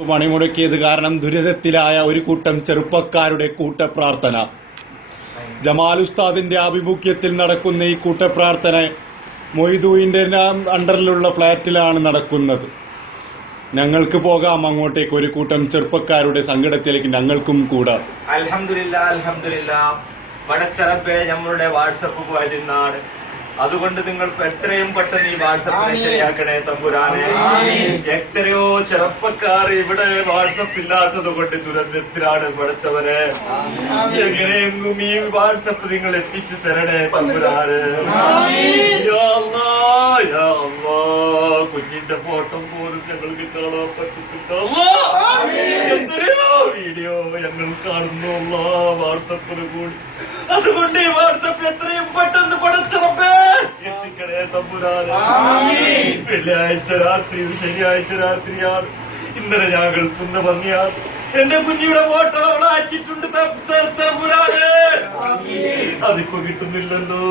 പണിമുടക്കിയത് കാരണം ദുരിതത്തിലായ ഒരു കൂട്ടം ചെറുപ്പക്കാരുടെ കൂട്ടപ്രാർത്ഥന. ജമാൽ ഉസ്താദിന്റെ ആഭിമുഖ്യത്തിൽ നടക്കുന്ന ഈ കൂട്ടപ്രാർത്ഥന മൊയ്തുവിന്റെ അണ്ടറിലുള്ള ഫ്ളാറ്റിലാണ് നടക്കുന്നത്. ഞങ്ങൾക്ക് പോകാം അങ്ങോട്ടേക്ക്, ഒരു കൂട്ടം ചെറുപ്പക്കാരുടെ സങ്കടത്തിലേക്ക് ഞങ്ങൾക്കും കൂടാം. അൽഹംദുലില്ലാ അൽഹംദുലില്ലാ. പടച്ചറപ്പേ, നമ്മളുടെ വാട്സപ്പ് പോയതിന്നാണ്. അതുകൊണ്ട് നിങ്ങൾ എത്രയും പെട്ടെന്ന് ഈ വാട്സപ്പിനെ ശരിയാക്കണേ തമ്പുരാനെ. എത്രയോ ചെറുപ്പക്കാർ ഇവിടെ വാട്സപ്പ് ഇല്ലാത്തത് കൊണ്ട് ദുരന്തത്തിലാണ് പടച്ചവനെ. എങ്ങനെയെങ്കിലും ഈ വാട്സപ്പ് നിങ്ങൾ എത്തിച്ചു തരണേ തമ്പുരാനെ. യാ അല്ലാഹ്, യാ അല്ലാഹ്. കുഞ്ഞിന്റെ ഫോട്ടോ പോലും ഞങ്ങൾക്ക് കാണാൻ പറ്റുന്നില്ല. എത്രയോ വീഡിയോ ഞങ്ങൾ കാണുന്നു വാട്സപ്പിന് കൂടി. അതുകൊണ്ട് ഈ വാട്സപ്പ് എത്രയും പെട്ടെന്ന് പടച്ചറപ്പേ എത്തിക്കണേ തമ്പുരാനെ. വെള്ളിയാഴ്ച രാത്രിയും ശനിയാഴ്ച രാത്രിയാണ്. ഇന്നലെ ഞങ്ങൾ പുന്ന ഭംഗിയാണ്. എന്റെ കുഞ്ഞിയുടെ ഫോട്ടോ അവളെ അയച്ചിട്ടുണ്ട് തമ്പുരാനെ. അതിപ്പോ കിട്ടുന്നില്ലല്ലോ.